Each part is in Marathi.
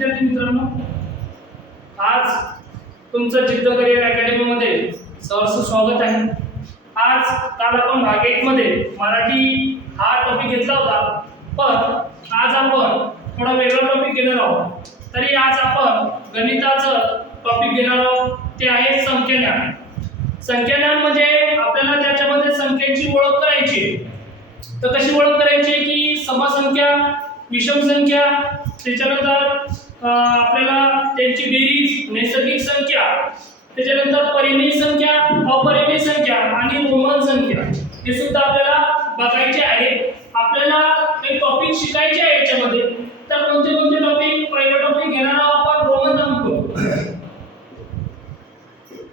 विद्यार्थी मित्रांनो, आज तुमचं जिद्द करिअर अकॅडमी मध्ये सहर्ष स्वागत आहे। आज काल आपण भाग 1 मध्ये मराठी हा टॉपिक घेतला होता, पण आज आपण थोडा वेगळा टॉपिक घेणार आहोत। तरी आज आपण गणिताचं टॉपिक घेणार आहोत, ते आहे संख्याज्ञान। संख्याज्ञान म्हणजे आपल्याला त्याच्यामध्ये संख्येची ओळख करायची। तर कशी ओळख करायची की समसंख्या, विषम संख्या, त्याच्यानंतर आपल्याला त्यांची बेरीज, नैसर्गिक संख्या, त्याच्यानंतर परिमेय संख्या, अपरिमेय संख्या आणि रोमन संख्या हे सुद्धा आपल्याला बघायचे आहे। आपल्याला हे टॉपिक शिकायचे आहे याच्यामध्ये। तर कोणते कोणते टॉपिक? पहिला टॉपिक घेणार आहोत आपण रोमन अंक,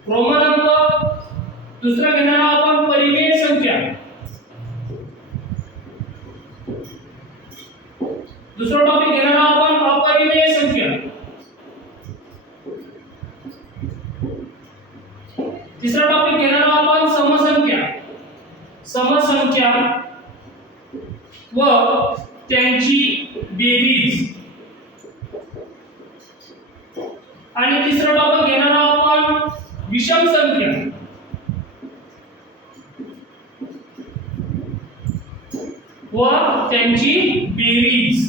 रोमन अंक। दुसरा घेणार आहोत आपण परिमेय संख्या, दुसरा टॉपिक घेणार आहोत आपण अपरिमेय संख्या, तिसरा टॉपिक घेणार आहोत आपण समसंख्या, समसंख्या व त्यांची बेरीज, आणि तिसरा टॉपिक घेणार आहोत आपण विषम संख्या व त्यांची बेरीज।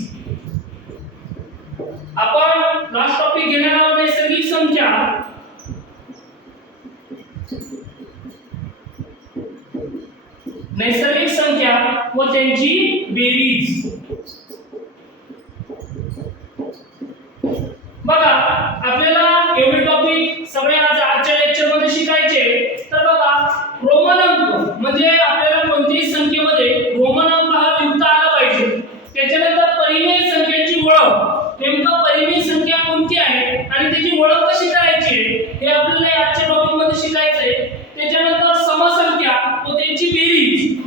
आपण लास्ट टॉपिक घेणार आहोत नैसर्गिक संख्या, नैसर्गिक संख्या व त्यांची बेरीज। बघा, आपल्याला एवढे टॉपिक सगळे आजच्या लेक्चर मध्ये शिकायचे। तर बघा, रोमन अंक म्हणजे आपल्याला कोणत्याही संख्येमध्ये रोमन अंक हा लिहिता आला पाहिजे। त्याच्यानंतर परिमेय संख्येची ओळख, नेमका परिमेय संख्या कोणती आहे आणि त्याची ओळख कशी करायची हे आपल्याला आजच्या टॉपिक मध्ये शिकायचं आहे। त्याच्यानंतर समसंख्या व त्यांची बेरीज,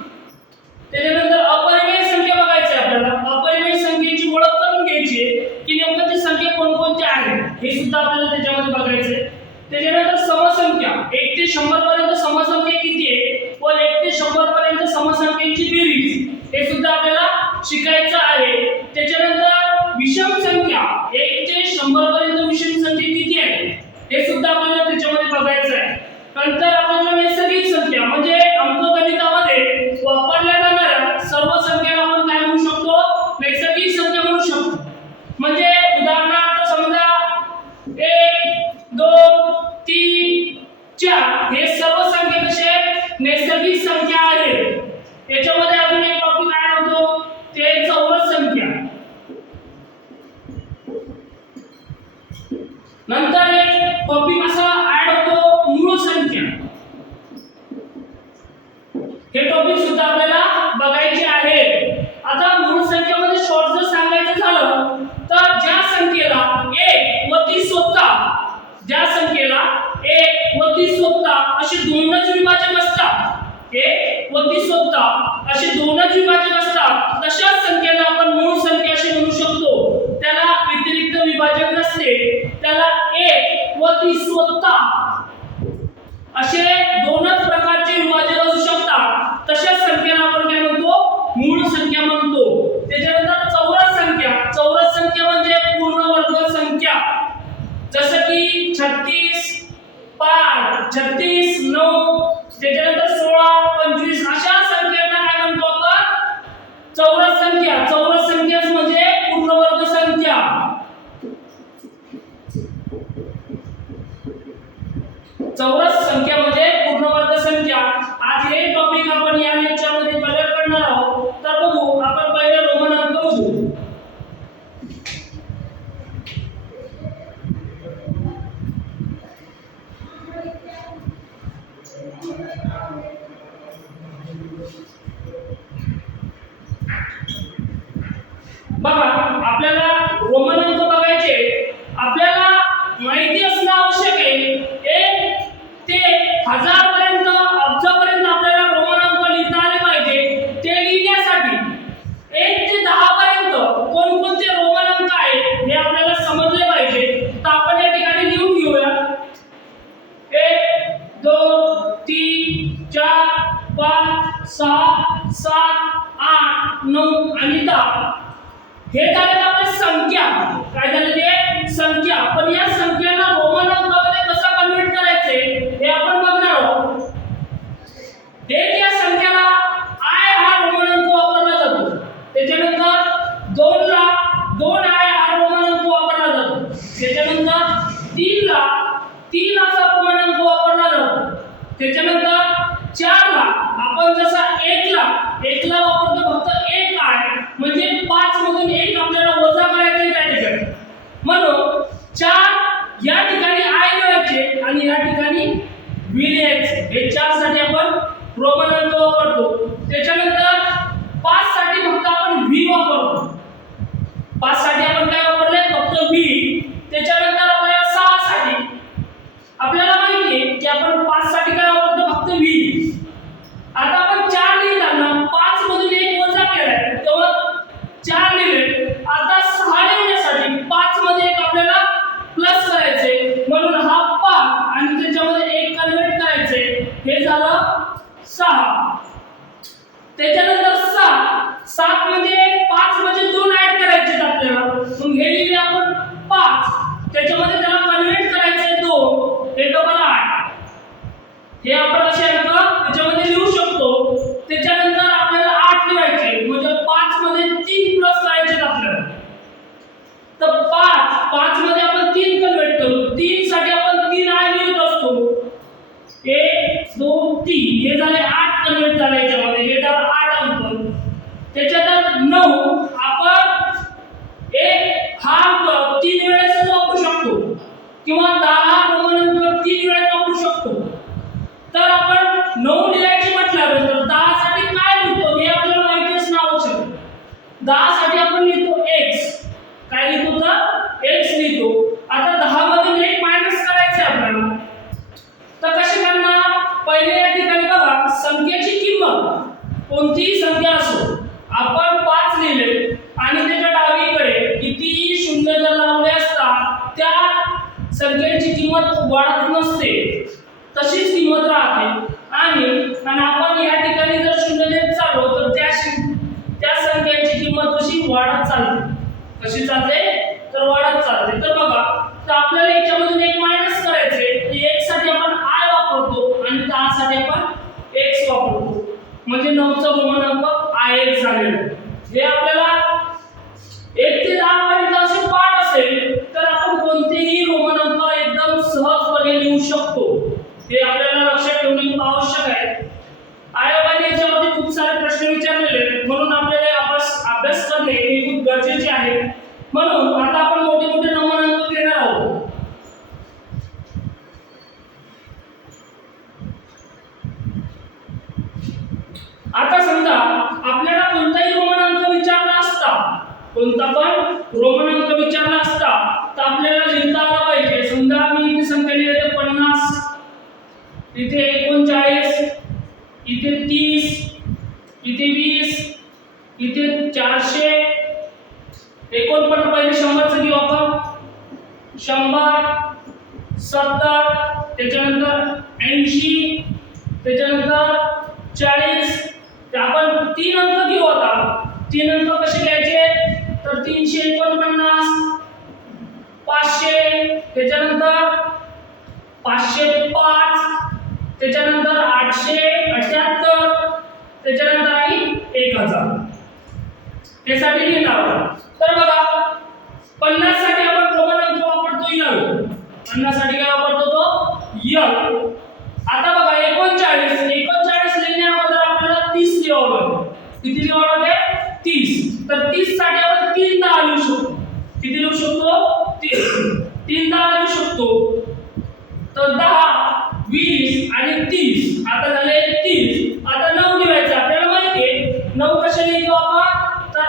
त्याच्यानंतर अपरिमेय संख्या बघायची आपल्याला। अपरिमेय संख्येची ओळख करून घ्यायची की नेमकं ती संख्या कोणकोणत्या आहेत हे सुद्धा आपल्याला त्याच्यामध्ये बघायचं आहे। त्याच्यानंतर समसंख्या, 1 ते 100 पर्यंत समसंख्या किती आहे व 1 ते 100 पर्यंत समसंख्येची बेरीज हे सुद्धा आपल्याला शिकायचं आहे। त्याच्यानंतर विषम संख्या, 1 ते 100 पर्यंत विषम संख्या किती आहे हे सुद्धा आपल्याला त्याच्यामध्ये बघायचं आहे। नंतर आपल्याला नैसर्गिक संख्या म्हणजे अंकगणितामध्ये वापरल्या जाणाऱ्या सर्व संख्यांना आपण काय म्हणू शकतो? नैसर्गिक संख्या म्हणू शकतो। म्हणजे उदाहरणार्थ समजा 1 2 3 4 हे सर्व संख्या कसे नैसर्गिक संख्या आहेत। याच्यामध्ये अजून एक टॉपिक ऍड होतो, ते चौरस संख्या। नंतर एक टॉपिक असा ऍड होतो मूळ संख्या। हे टॉपिक सुद्धा आपल्याला बघायचे आहेत। आता मूळ संख्येमध्ये शॉर्ट जर सांगायचं झालं तर ज्या संख्येला 1 व ती स्वतः, ज्या संख्येला 1 व ती स्वतः असे दोनच विभाजक असतात, 1 व ती स्वतः असे दोनच विभाजक असतात, तशाच संख्येला आपण मूळ संख्या असे म्हणू शकतो। त्याला व्यतिरिक्त विभाजक नसते, त्याला 1 व ती स्वतः असे दोनच प्रकारचे विभाजक असू शकतात, तशाच संख्येला आपण काय म्हणतो? मूळ संख्या म्हणतो। त्याच्यानंतर चौरस संख्या, चौरस संख्या म्हणजे पूर्ण वर्ग संख्या, जसं की 36 5 36 9, त्याच्यानंतर 16 25 अशा संख्यांना काय म्हणतो आपण? चौरस संख्या। चौरस संख्या म्हणजे पूर्ण वर्ग संख्या। चौरस संख्या म्हणजे पूर्ण वर्ग संख्या। आज हे टॉपिक आपण या लेक्चर मध्ये कव्हर करणार आहोत। तर बघू, आपण पहिले रोमन अंक बघू। बघा, आपल्याला रोमन अंक बघायचे। आपल्याला माहिती असणं आवश्यक आहे 1 ते 1000 पर्यंत, अब्ज पर्यंत आपल्याला रोमन अंक लिहिता आले पाहिजे। ते लिहिण्यासाठी 1 ते 10 पर्यंत कोणकोणते रोमन अंक आहेत हे आपल्याला समजले पाहिजे। तर आपण या ठिकाणी लिहून घेऊया 1 2 3 4 5 6 7 8 9 आणि 10। हे झाले आपले संख्या, काय झाले ते म्हणून 4 या ठिकाणी आय लिहायचे आणि या ठिकाणी व्ही लिहायचे. हे 4 साठी आपण रोमन अंक वापरतो. त्याच्यानंतर 5 साठी फक्त आपण व्ही वापरतो. 5 साठी आपण काय वापरले? फक्त व्ही. त्याच्यानंतर आपल्याला 6 साठी आपल्याला माहिती आहे की आपण 5 साठी काय वापरतो? फक्त व्ही. आता आपण 4 लिहिताना 5 मधून 1 वजा केलाय तेव्हा 4 लिहिले. आता 6 लिहिण्यासाठी 5 मध्ये 1 आपल्याला प्लस करायचे म्हणून हा 5 आणि त्याच्यामध्ये 1 कन्वर्ट करायचे. हे झालं 6. त्याच्यानंतर 7 मध्ये 5 मध्ये 2 ऍड करायचे आपल्याला. मग हे लिहिले आपण 5 त्याच्यामध्ये त्याला कन्वर्ट करायचे 2. हे डबल 8. हे आपण असे अंक त्याच्यामध्ये लिहू शकतो. त्याच्यानंतर आपल्याला 8 लिहायचे म्हणजे 5 मध्ये 3 प्लस करायचे आपल्याला. तर 5 मध्ये आपण 3 कन्वर्ट करू. 3 साठी आपण 3 आय लिहित असतो. 1 2 3 हे झाले 8 कन्वर्ट झाले याच्यामध्ये. हे झालं 8 अंक. त्याच्यानंतर 9 आपण हा अंक 3 वेळेस वापरू शकतो किंवा 10 रोमन अंक 3 वेळेस वापरू शकतो. तर आपण 9 लिहायची म्हटल्यानंतर 10 साठी काय लिहितो हे आपल्याला माहिती असणं आवश्यक आहे. 10 साठी आपण लिहितो x. काय लिहितो? तर x लिहितो. आता 10 मधून 1 मायनस करायचे आपल्याला. तर कसे करणार? पहिले या ठिकाणी बघा संख्येची किंमत कोणतीही संख्या असो आपण 5 लिहिले आणि त्याच्या डावीकडे किती शून्य जर लावले असतात त्या संख्येची किंमत वाढत नसते, तशीच किंमत राहते. आणि आपण या ठिकाणी जर शून्य देत चाललो तर त्या संख्येची किंमत कशी वाढत चालते. कशी चालते? तर वाढत चालते. तर बघा तर आपल्याला याच्यामधून 1 मायनस करायचे. की 1 साठी आपण आय वापरतो आणि 10 साठी आपण एक्स वापरतो. म्हणजे 9 चा रोमन अंक आय झालेला आहे. हे आपल्याला 1 ते 10 पर्यंत असे पाठ असेल तर आपण कोणतेही रोमन अंक एकदम सहजपणे लिहू शकतो. हे आपल्याला लक्षात ठेवणे खूप आवश्यक आहे. आयोगाने याच्यावरती खूप सारे प्रश्न विचारलेले आहेत म्हणून आपल्याला अभ्यास करणे हे खूप गरजेचे आहे. म्हणून आता आपण मोठे मोठे रोमन अंक घेणार आहोत. आता समजा आपल्याला कोणताही रोमन अंक विचारला असता, कोणता पण रोमन अंक विचारला असता तर आपल्याला लिहिता आला पाहिजे. समजा मी इथे संख्या लिहिली 50, इथे 39, इथे 30, इथे 20, इथे 400, 49 पहिले 100 चं घेऊ आपण. 100, 70, त्याच्यानंतर 80, त्याच्यानंतर 40. आपण 3 अंक घेऊ. आता 3 अंक कसे घ्यायचे? तर 349, 500, त्याच्यानंतर 505, त्याच्यानंतर 878, त्याच्यानंतर आणि 1000. हे साठी लिहिणार आहोत. तर बघा 50 साठी आपण रोमन अंक वापरतो यल. 50 साठी काय वापरतो? तो यल. आता बघा 39 लिहिण्या अगोदर आपल्याला 30 लिहावं लागेल. किती लिहावं लागेल? 30. तर 30 साठी आपण 3 10 लिहू शकतो. किती लिहू शकतो? 3 10 लिहू शकतो. तर 10, 20 आणि 30. आता झाले 30. आता 9 लिहायचं. आपल्याला माहिती आहे 9 कसे लिहितो आपण? तर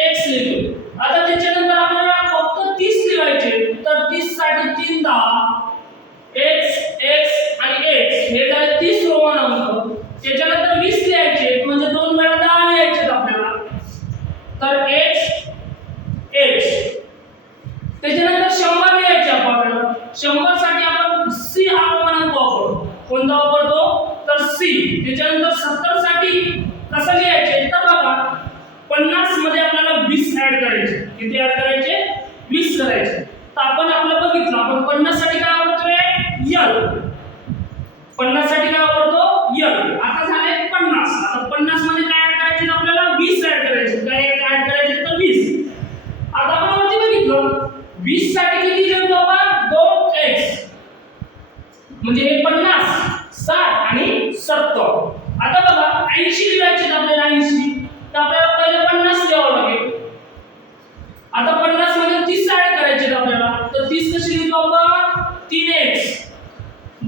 x लिहितो. आता त्याच्यानंतर आपल्याला फक्त 30 लिहायचे. तर 30 साठी 3 10 x आणि x हे झाले 30 रोमन अंक. त्याच्यानंतर 20 लिहायचे म्हणजे 2 वेळा 10 लिहायचे आपल्याला. तर x. त्याच्यानंतर 100 लिहायचे आपल्याला. 100 साठी आपण c हा रोमन अंक वापरतो. कोणता वापरतो? तर c. त्याच्यानंतर 70 साठी कसं लिहायचे? तर बघा 50 मध्ये आपल्याला 20 ऍड करायचे. किती ऍड करायचे? 20 करायचे. तर आपण आपलं बघितलं आपण 50 साठी काय वापरतोय? यल. 50 साठी काय वापरतो? यल. आता झाले 50. आता 50 मध्ये काय ऍड करायचे? आपल्याला 20 ऍड करायचे. काय ऍड करायचे? तर 20. आता आपण वरती बघितलं 20 साठी किती लिहितो आपण? 2x. म्हणजे हे 50, 60 आणि 70. आता बघा 80 लिहायचे आपल्याला. 80 तर आपल्याला पहिले 50 लिहावं लागेल.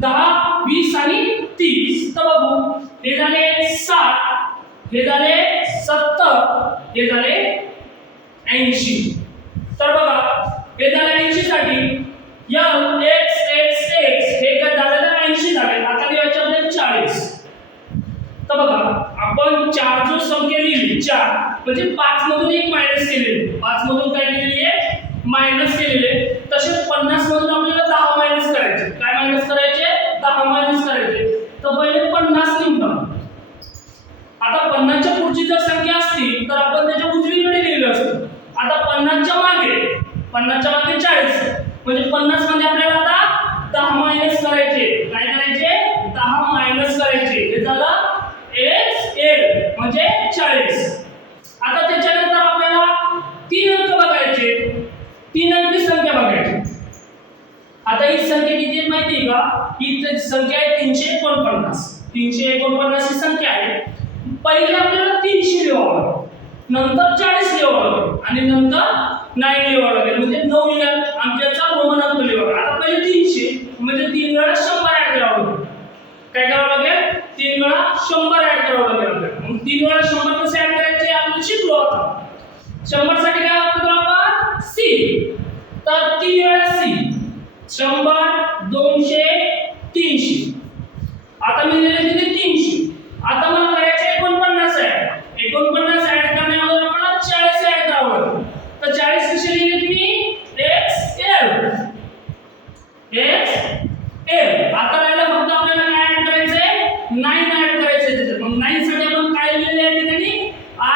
10 20 आणि 30. तर बघू हे झाले 60, हे झाले 70, हे झाले 80. तर बघा हे झाले 80 साठी m x हे काय झाले तर 80 झाले. आता लिहायचे आपल्याला 40. तर बघा आपण 4 जो संख्या लिहिली 4 म्हणजे 5 मधून एक मायनस केलेले, 5 मधून काय केलेली आहे मायनस केलेले. तसेच 50 मधून आपल्याला 10 मायनस करायचे. काय मायनस करायचे 10 मायनस करायचे. तर पहिले 50 लिहून आता 50 च्या पुढची जर संख्या असती तर आपण त्याच्या उजवीकडे लिहिलं असतं. आता 50 च्या मागे 40 म्हणजे 50 मध्ये आपल्याला आता 10 मायनस करायचे. काय करायचे 10 मायनस करायचे. हे झालं x l म्हणजे 40. आता त्याच्यानंतर आपल्याला 3 अंक बघायचे, 3 अंकी संख्या बघायची. आता ही संख्या किती आहे माहिती आहे का? ही संख्या आहे 349. 349 ही संख्या आहे. पहिले आपल्याला 300 लिहावं लागेल, नंतर 40 लिहावं लागेल आणि नंतर 9 लिहावं लागेल म्हणजे 9 अंकाचा रोमन अंक लिहावा लागेल. आता पहिले 300 म्हणजे 3 वेळा 100 ऍड करावं लागेल. काय करावं लागेल 3 वेळा 100 ऍड करावं लागेल आपल्याला. मग 3 वेळा 100 कसे ऍड करायचे आपण शिकलो. आता 100 साठी काय वापरतो आपण c. तर 3 वेळा c 100 200 300. आता मी लिहिले तिथे 300. आता मला करायचे 49 ऍड. 49 ऍड करण्यावर आपल्याला 40 ऍड करावं लागेल. तर 40 कसे लिहिले मी xl आता राहिला फक्त आपल्याला काय ऍड करायचंय 9 ऍड करायचंय त्याच्यात. मग 9 साठी आपण काय लिहिलेलं आहे ठिकाणी i